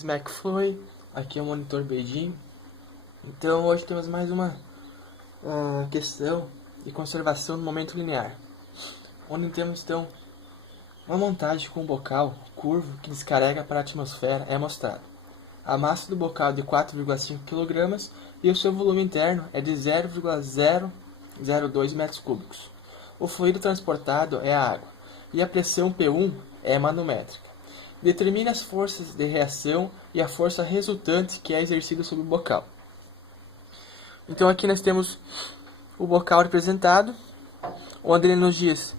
McFloy, aqui é o monitor Beijing. Então hoje temos mais uma questão de conservação do momento linear, onde temos então uma montagem com um bocal curvo que descarrega para a atmosfera é mostrado. A massa do bocal é de 4,5 kg e o seu volume interno é de 0,002 metros cúbicos. O fluido transportado é a água e a pressão P1 é manométrica. Determine as forças de reação e a força resultante que é exercida sobre o bocal. Então aqui nós temos o bocal representado, onde ele nos diz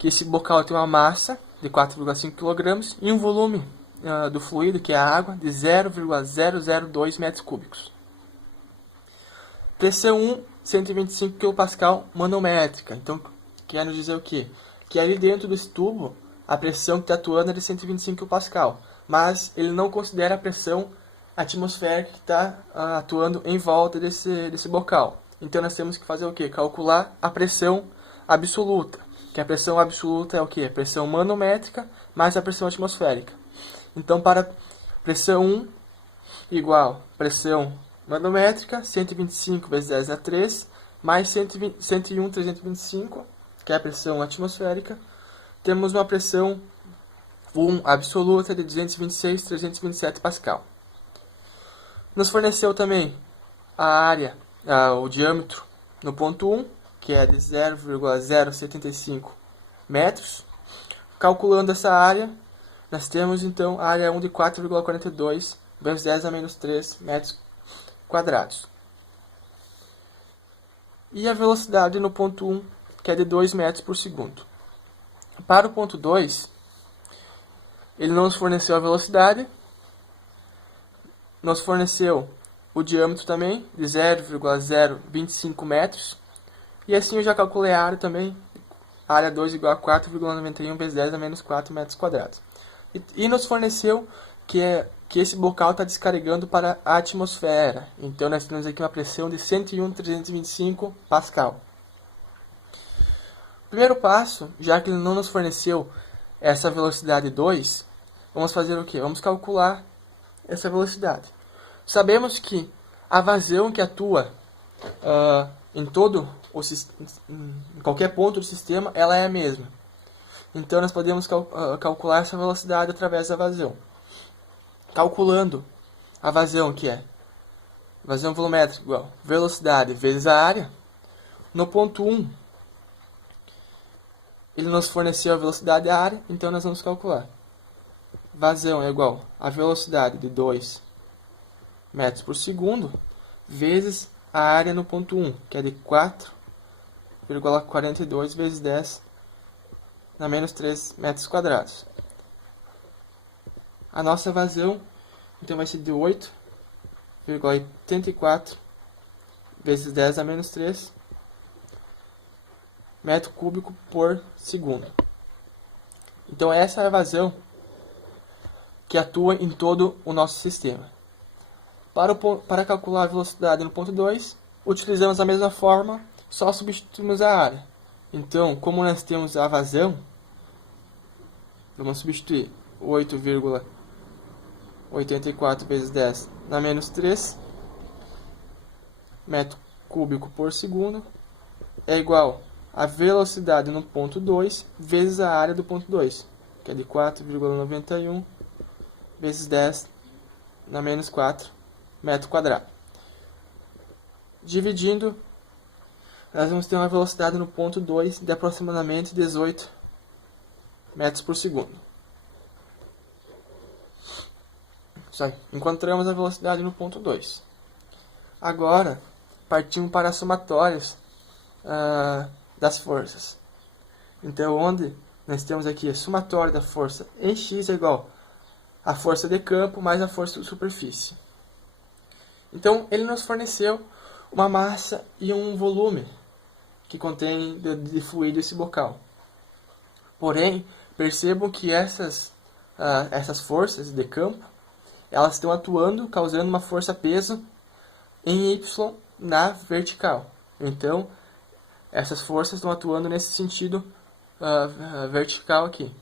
que esse bocal tem uma massa de 4,5 kg e um volume do fluido, que é a água, de 0,002 metros cúbicos. Pressão 1, 125 kPa manométrica. Então, quer nos dizer o quê? Que ali dentro desse tubo, a pressão que está atuando é de 125 kPa, mas ele não considera a pressão atmosférica que está atuando em volta desse bocal. Então nós temos que fazer o quê? Calcular a pressão absoluta, que a pressão absoluta é o quê? A pressão manométrica mais a pressão atmosférica. Então para pressão 1 igual pressão manométrica, 125 vezes 10 a 3, mais 101,325, que é a pressão atmosférica, temos uma pressão 1 absoluta de 226,327 pascal. Nos forneceu também a área, o diâmetro no ponto 1, que é de 0,075 metros. Calculando essa área, nós temos então a área 1 de 4,42 vezes 10 a menos 3 metros quadrados. E a velocidade no ponto 1, que é de 2 metros por segundo. Para o ponto 2, ele não nos forneceu a velocidade, nos forneceu o diâmetro também, de 0,025 metros, e assim eu já calculei a área também, a área 2 igual a 4,91 vezes 10 a menos 4 metros quadrados. E nos forneceu que esse bocal está descarregando para a atmosfera, então nós temos aqui uma pressão de 101,325 pascal. Primeiro passo, já que ele não nos forneceu essa velocidade 2, vamos fazer o quê? Vamos calcular essa velocidade. Sabemos que a vazão que atua em qualquer ponto do sistema, ela é a mesma. Então nós podemos calcular essa velocidade através da vazão. Calculando a vazão, que é vazão volumétrica igual velocidade vezes a área, no ponto 1, ele nos forneceu a velocidade e a área, então nós vamos calcular. Vazão é igual a velocidade de 2 metros por segundo vezes a área no ponto 1, que é de 4,42 vezes 10 na menos 3 metros quadrados. A nossa vazão então vai ser de 8,84 vezes 10 a menos 3 metro cúbico por segundo. Então essa é a vazão que atua em todo o nosso sistema. Para calcular a velocidade no ponto 2, utilizamos a mesma forma, só substituímos a área. Então, como nós temos a vazão, vamos substituir 8,84 vezes 10 na menos 3 metro cúbico por segundo é igual a velocidade no ponto 2 vezes a área do ponto 2, que é de 4,91 vezes 10 na menos 4 metro quadrado. Dividindo, nós vamos ter uma velocidade no ponto 2 de aproximadamente 18 metros por segundo. Isso aí. Encontramos a velocidade no ponto 2. Agora, partimos para as somatórias das forças. Então, onde nós temos aqui a somatória da força Ex é igual a força de campo mais a força de superfície. Então, ele nos forneceu uma massa e um volume que contém de fluido esse bocal. Porém, percebam que essas forças de campo, elas estão atuando, causando uma força-peso em Y na vertical. Então, essas forças estão atuando nesse sentido vertical aqui.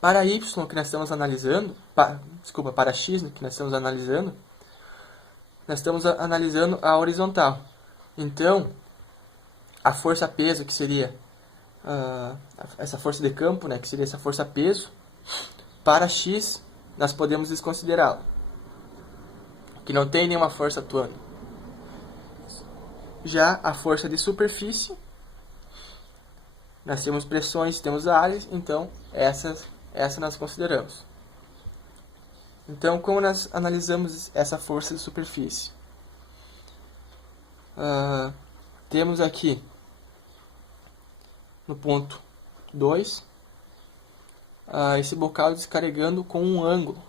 Para y que nós estamos analisando, para x que nós estamos analisando a horizontal. Então, a força-peso, que seria essa força de campo, né, que seria essa força-peso, para x nós podemos desconsiderá-la, que não tem nenhuma força atuando. Já a força de superfície, nós temos pressões, temos áreas, então essa nós consideramos. Então, como nós analisamos essa força de superfície? Temos aqui, no ponto 2, esse bocal descarregando com um ângulo.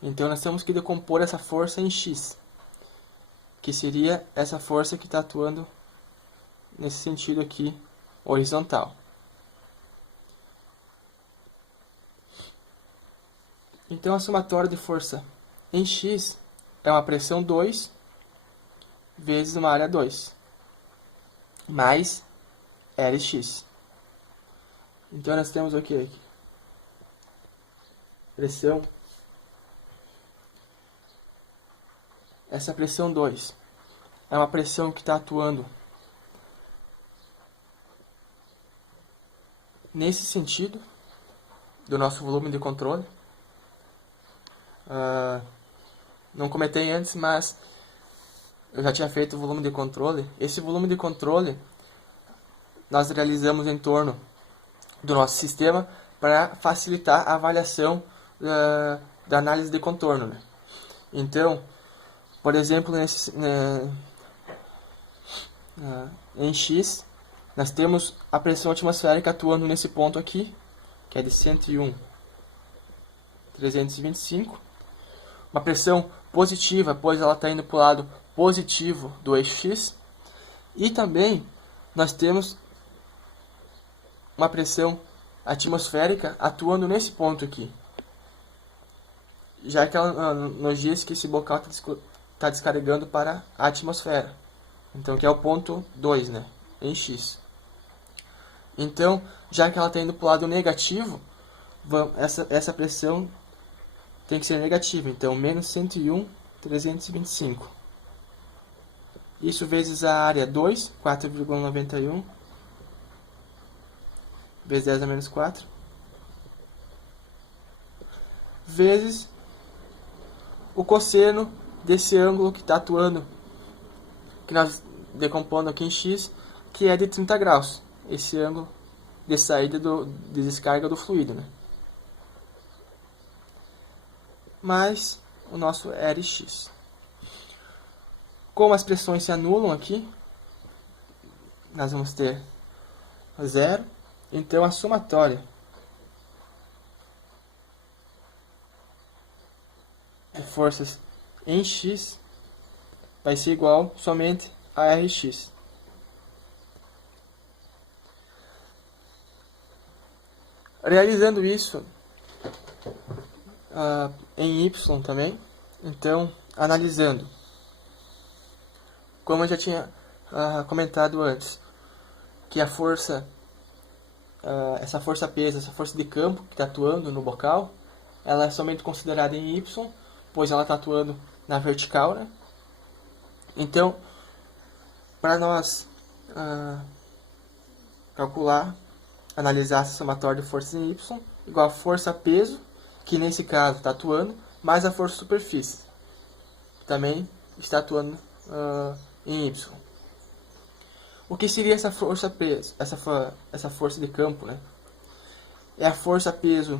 Então, nós temos que decompor essa força em x, que seria essa força que está atuando nesse sentido aqui, horizontal. Então, a somatória de força em x é uma pressão 2 vezes uma área 2, mais Lx. Então, nós temos o que? Pressão. Essa pressão 2 é uma pressão que está atuando nesse sentido do nosso volume de controle. Não comentei antes, mas eu já tinha feito o volume de controle. Esse volume de controle nós realizamos em torno do nosso sistema para facilitar a avaliação da análise de contorno, né? Então, por exemplo, em X, nós temos a pressão atmosférica atuando nesse ponto aqui, que é de 101,325. Uma pressão positiva, pois ela está indo para o lado positivo do eixo X. E também nós temos uma pressão atmosférica atuando nesse ponto aqui, já que ela nos diz que esse bocal está descarregando para a atmosfera. Então, que é o ponto 2, né, em X. Então, já que ela está indo para o lado negativo, essa pressão tem que ser negativa. Então, menos 101,325. Isso vezes a área 2, 4,91. Vezes 10 a menos 4. Vezes o cosseno desse ângulo que está atuando, que nós decompondo aqui em x, que é de 30 graus. Esse ângulo de saída de descarga do fluido, né? Mais o nosso Rx. Como as pressões se anulam aqui, nós vamos ter 0. Então, a somatória de forças em x vai ser igual somente a Rx. Realizando isso em y também, então, analisando, como eu já tinha comentado antes, que a força, essa força-peso, essa força de campo que está atuando no bocal, ela é somente considerada em y, pois ela está atuando na vertical, né? Então, para nós calcular, analisar essa somatória de forças em y, igual a força-peso, que nesse caso está atuando, mais a força-superfície, que também está atuando em y. O que seria essa força-peso, essa força de campo, né? É a força-peso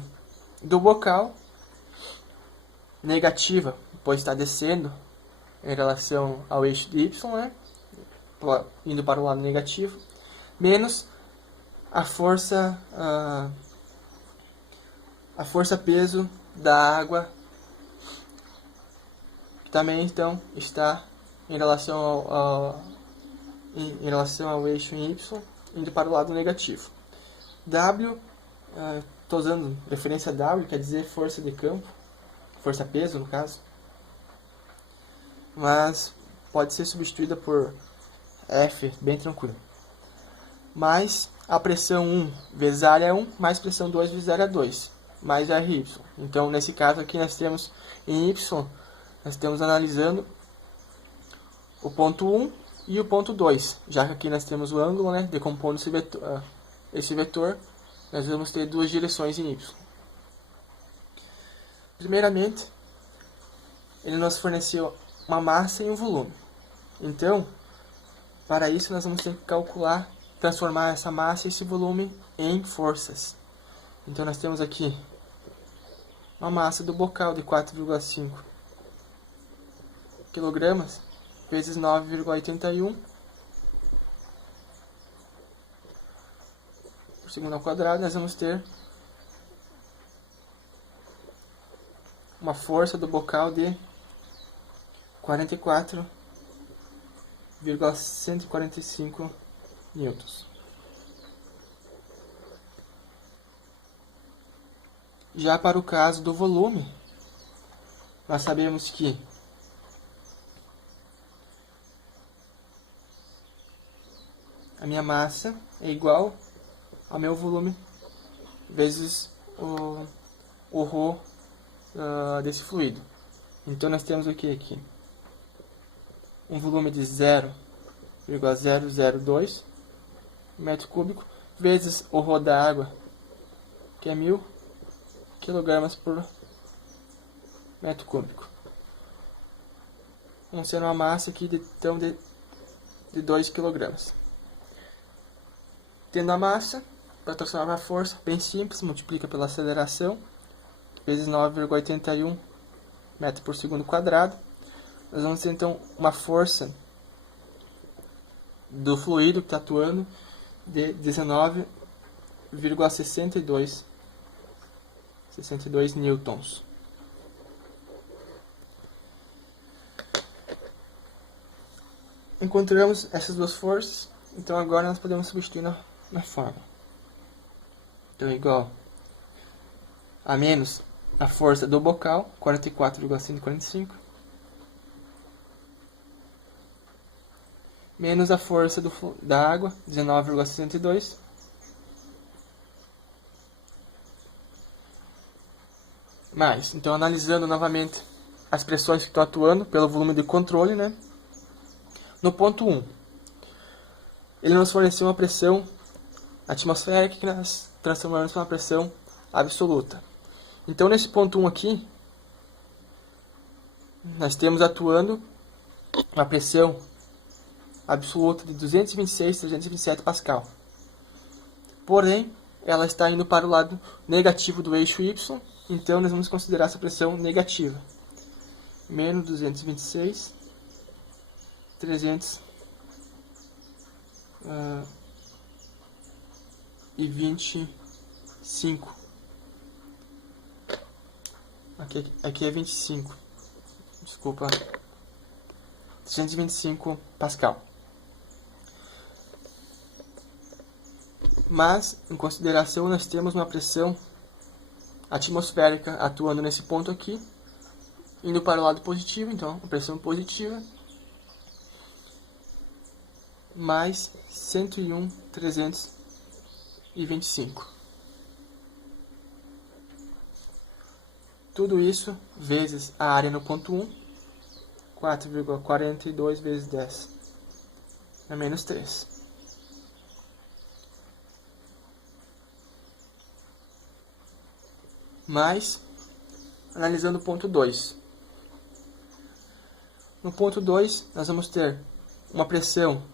do bocal, negativa, pois está descendo em relação ao eixo de y, né? Indo para o lado negativo, menos a força-peso da água, que também então está em relação ao eixo em y, indo para o lado negativo. W, estou usando referência a W, quer dizer força de campo, força-peso no caso, mas pode ser substituída por F, bem tranquilo. Mais a pressão 1 vezes a área 1, mais pressão 2 vezes a área 2. mais RY. Então, nesse caso aqui, nós temos em Y, nós estamos analisando o ponto 1 e o ponto 2. Já que aqui nós temos o ângulo, né, decompondo esse vetor, nós vamos ter duas direções em Y. Primeiramente, ele nos forneceu uma massa e um volume. Então, para isso nós vamos ter que calcular, transformar essa massa e esse volume em forças. Então nós temos aqui uma massa do bocal de 4,5 kg vezes 9,81 por segundo ao quadrado. Nós vamos ter uma força do bocal de 44,145 newtons. Já para o caso do volume, nós sabemos que a minha massa é igual ao meu volume vezes o ρ desse fluido. Então nós temos aqui um volume de 0,002 metro cúbico vezes o ρ da água, que é 1000 kg por metro cúbico. Vamos ter uma massa aqui de 2 kg. Tendo a massa, para transformar a força, bem simples, multiplica pela aceleração, vezes 9,81 metros por segundo quadrado. Nós vamos ter então uma força do fluido que está atuando de 19,62 newtons. Encontramos essas duas forças, então agora nós podemos substituir na fórmula. Então igual a menos a força do bocal, 44,145, menos a força da água, 19,62, mais. Então, analisando novamente as pressões que estão atuando pelo volume de controle, né? No ponto 1, ele nos forneceu uma pressão atmosférica que nós transformamos para uma pressão absoluta. Então, nesse ponto 1 aqui, nós temos atuando uma pressão absoluta de 226,327 pascal. Porém, ela está indo para o lado negativo do eixo Y, então nós vamos considerar essa pressão negativa. Menos 226,325. Aqui é 25. Desculpa. 325 pascal. Mas, em consideração, nós temos uma pressão atmosférica atuando nesse ponto aqui, indo para o lado positivo, então, a pressão positiva, mais 101,325. Tudo isso vezes a área no ponto 1, 4,42 vezes 10, é menos 3. Mas, analisando o ponto 2. No ponto 2, nós vamos ter uma pressão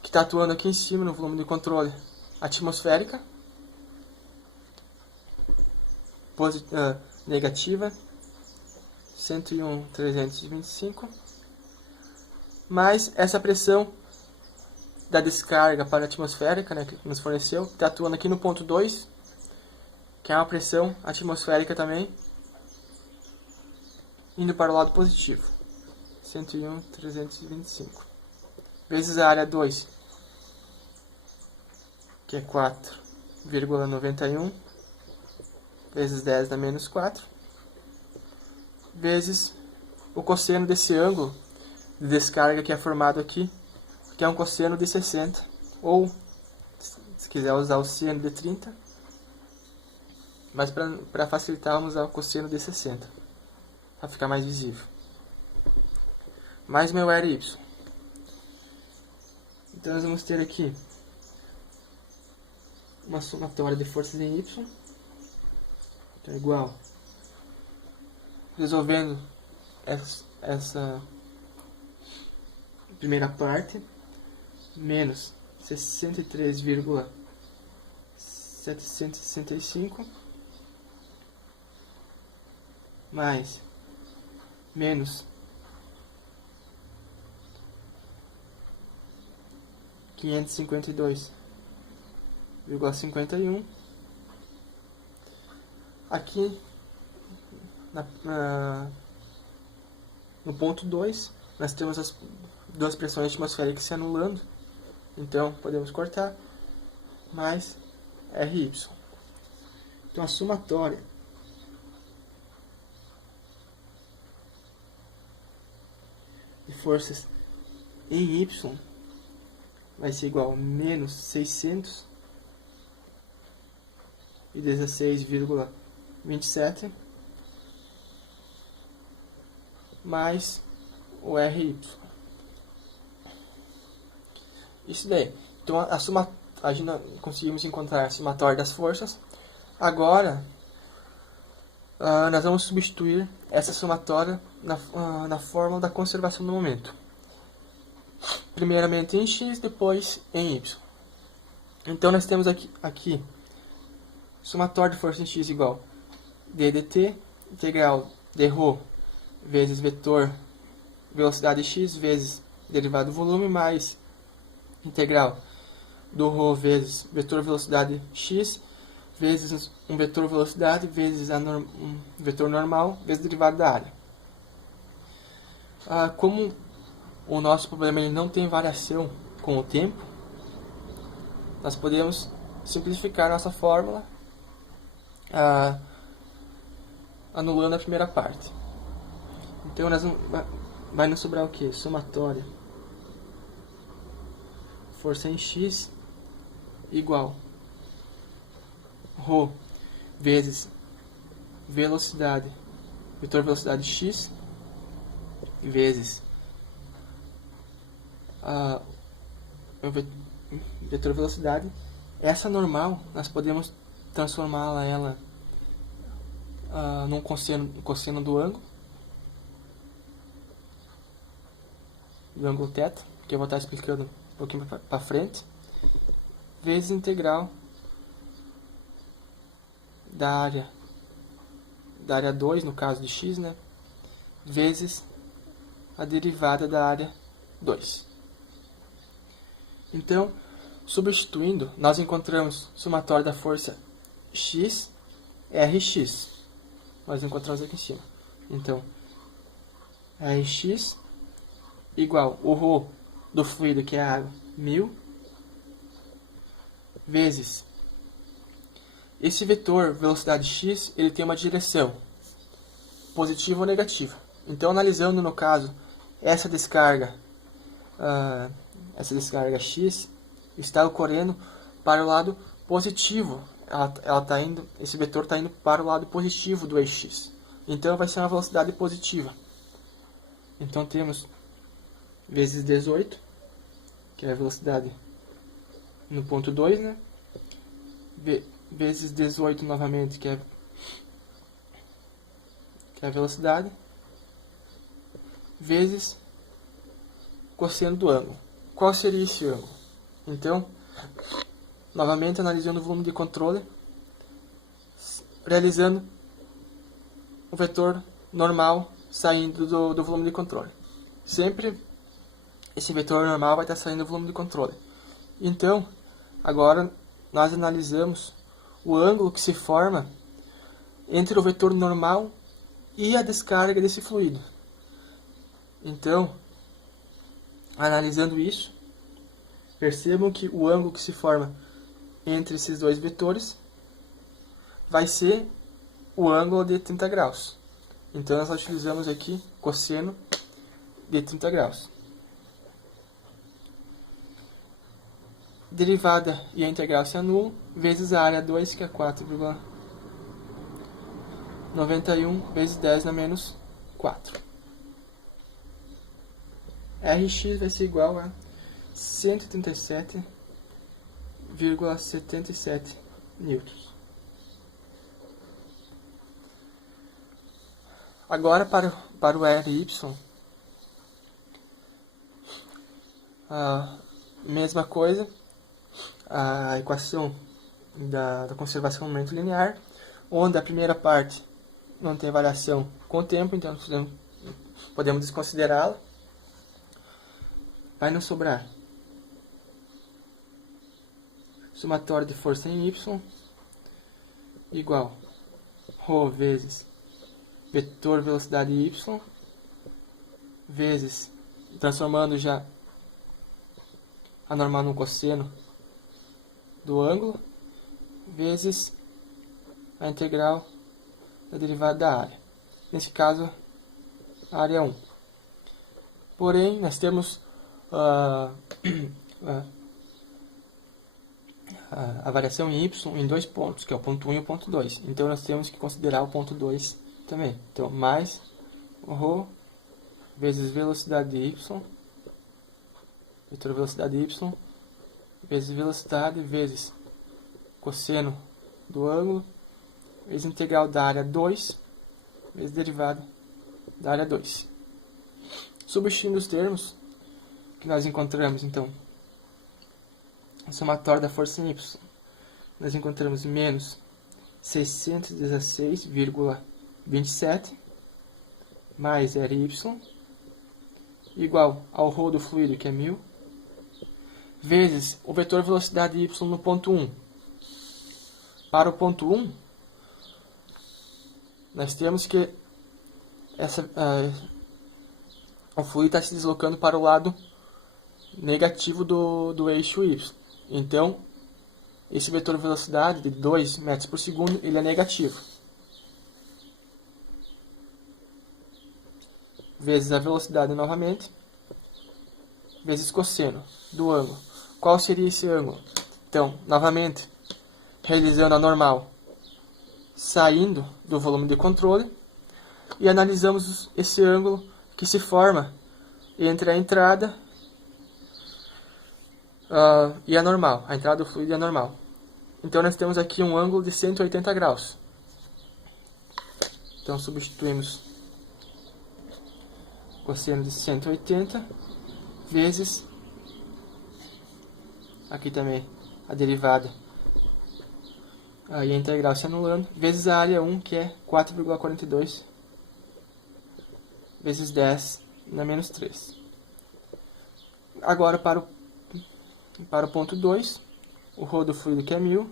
que está atuando aqui em cima no volume de controle atmosférica, negativa, 101,325, mais essa pressão da descarga para a atmosférica, né, que nos forneceu, que está atuando aqui no ponto 2, que é uma pressão atmosférica também, indo para o lado positivo, 101,325, vezes a área 2, que é 4,91, vezes 10 dá menos 4, vezes o cosseno desse ângulo de descarga que é formado aqui, que é um cosseno de 60, ou, se quiser usar o seno de 30, Mas para facilitar, vamos usar o cosseno de 60, para ficar mais visível. Mais meu área y. Então nós vamos ter aqui uma somatória de forças em y, que é igual, resolvendo essa primeira parte, menos 63,765 mais menos 552,51. Aqui no ponto 2 nós temos as duas pressões atmosféricas se anulando, então podemos cortar, mais RY. Então a somatória de forças em Y vai ser igual a menos 616,27 mais o RY. Isso daí. Então a gente conseguimos encontrar a somatória das forças. Agora nós vamos substituir essa somatória na fórmula da conservação do momento. Primeiramente em x, depois em y. Então nós temos aqui somatória de força em x igual d dt, integral d ρ vezes vetor velocidade x vezes derivada do volume, mais integral do ρ vezes vetor velocidade x vezes um vetor velocidade vezes um vetor normal vezes derivada da área. Como o nosso problema ele não tem variação com o tempo, nós podemos simplificar nossa fórmula anulando a primeira parte. Então vai nos sobrar o que? Somatória força em x igual ρ vezes velocidade, vetor velocidade x vezes vetor velocidade. Essa normal nós podemos transformá-la num cosseno do ângulo θ, que eu vou estar explicando um pouquinho para frente, vezes integral da área 2, no caso de x, né, vezes a derivada da área 2. Então, substituindo, nós encontramos somatória da força x, Rx. Nós encontramos aqui em cima. Então, Rx igual o ρ do fluido, que é a água, 1000, vezes esse vetor velocidade x, ele tem uma direção positiva ou negativa. Então, analisando no caso essa descarga x está ocorrendo para o lado positivo. Esse vetor está indo para o lado positivo do eixo x. Então vai ser uma velocidade positiva. Então temos vezes 18, que é a velocidade no ponto 2, né? Vezes 18 novamente, que é a velocidade, vezes cosseno do ângulo. Qual seria esse ângulo? Então, novamente analisando o volume de controle, realizando o vetor normal saindo do volume de controle. Sempre esse vetor normal vai estar saindo do volume de controle. Então, agora nós analisamos o ângulo que se forma entre o vetor normal e a descarga desse fluido. Então, analisando isso, percebam que o ângulo que se forma entre esses dois vetores vai ser o ângulo de 30 graus. Então, nós utilizamos aqui cosseno de 30 graus. Derivada e a integral se anulam, vezes a área 2, que é 4,4 91 vezes 10 na menos 4. Rx vai ser igual a 137,77 newtons. Agora para o Ry, a mesma coisa, a equação da conservação do momento linear, onde a primeira parte não tem variação com o tempo, então podemos desconsiderá-la. Vai nos sobrar somatório de força em y igual ρ vezes vetor velocidade y vezes, transformando já a normal no cosseno do ângulo, vezes a integral da derivada da área. Nesse caso, a área é 1. Porém, nós temos a variação em y em dois pontos, que é o ponto 1 e o ponto 2. Então, nós temos que considerar o ponto 2 também. Então, mais ρ vezes velocidade de y, vetor velocidade y, vezes velocidade, vezes cosseno do ângulo, vezes integral da área 2, vezes derivada da área 2. Substituindo os termos que nós encontramos, então, o somatório da força em y, nós encontramos menos 616,27 mais Ry igual ao ρ do fluido, que é 1000, vezes o vetor velocidade y no ponto 1. Para o ponto 1, nós temos que o fluido está se deslocando para o lado negativo do eixo y. Então, esse vetor velocidade de 2 metros por segundo, ele é negativo. Vezes a velocidade novamente, vezes cosseno do ângulo. Qual seria esse ângulo? Então, novamente, realizando a normal, saindo do volume de controle, e analisamos esse ângulo que se forma entre a entrada e a normal, a entrada do fluido e a normal. Então, nós temos aqui um ângulo de 180 graus. Então, substituímos cosseno de 180 vezes, aqui também a derivada e a integral se anulando, vezes a área 1, que é 4,42 vezes 10 na menos 3. Agora para o ponto 2, o ρ do fluido, que é 1000,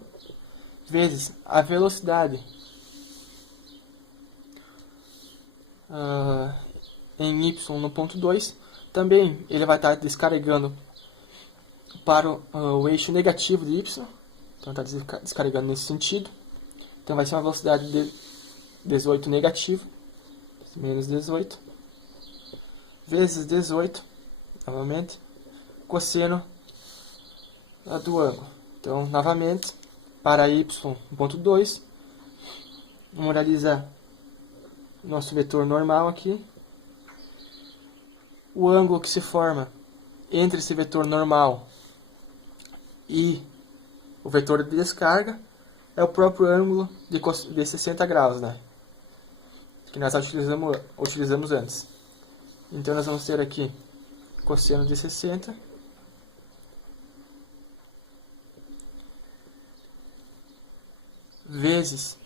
vezes a velocidade em y no ponto 2, também ele vai estar descarregando para o eixo negativo de y, então está descarregando nesse sentido. Então vai ser uma velocidade de 18 negativo, menos 18, vezes 18, novamente, cosseno do ângulo. Então, novamente, para y no ponto 2, vamos realizar nosso vetor normal aqui. O ângulo que se forma entre esse vetor normal e o vetor de descarga é o próprio ângulo de 60 graus, né? Que nós utilizamos antes. Então, nós vamos ter aqui cosseno de 60 vezes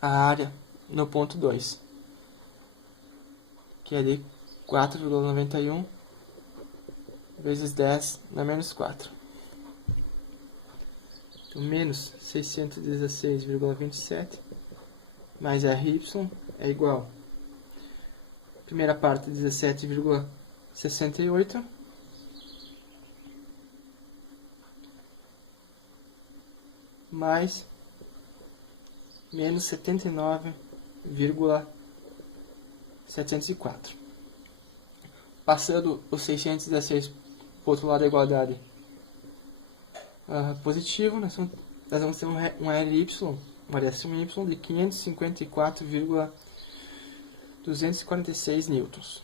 a área no ponto 2, que é de 4,91 vezes 10 na menos 4. Então, menos 616,27 mais Ry é igual, primeira parte, 17,68 mais menos 79,704. Passando os 616 para o outro lado da igualdade positivo, nós vamos ter um Ry variação Y de 554,246 newtons.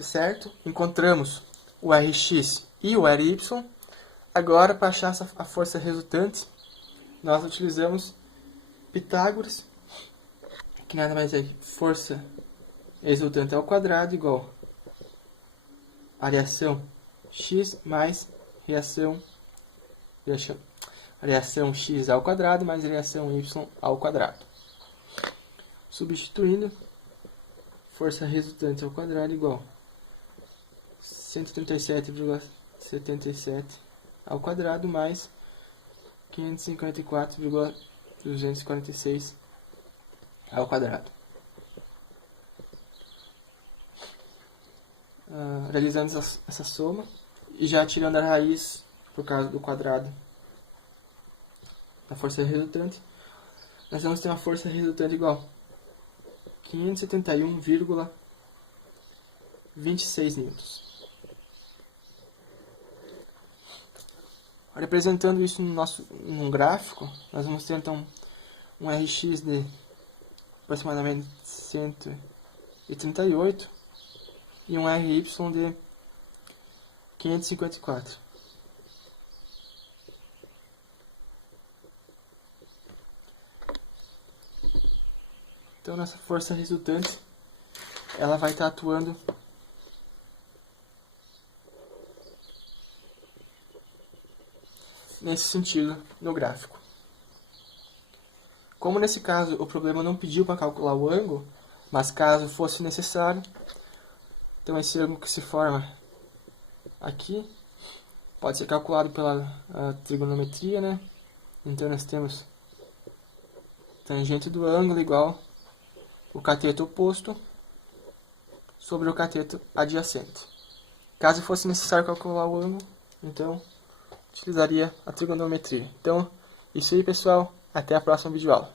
Certo? Encontramos o Rx e o Ry. Agora, para achar a força resultante, nós utilizamos Pitágoras, que nada mais é que força resultante ao quadrado igual a reação x mais reação x ao quadrado mais reação y ao quadrado. Substituindo, força resultante ao quadrado igual 137,77 ao quadrado mais 554,246 ao quadrado. Realizando essa soma e já tirando a raiz por causa do quadrado da força resultante, nós vamos ter uma força resultante igual a 571,26 newtons. Representando isso num gráfico, nós vamos ter então um Rx de aproximadamente 138 e um Ry de 554. Então, nossa força resultante, ela vai estar atuando nesse sentido no gráfico. Como nesse caso o problema não pediu para calcular o ângulo, mas caso fosse necessário, então esse ângulo que se forma aqui pode ser calculado pela trigonometria, né? Então nós temos tangente do ângulo igual o cateto oposto sobre o cateto adjacente. Caso fosse necessário calcular o ângulo, então utilizaria a trigonometria. Então, isso aí, pessoal. Até a próxima videoaula.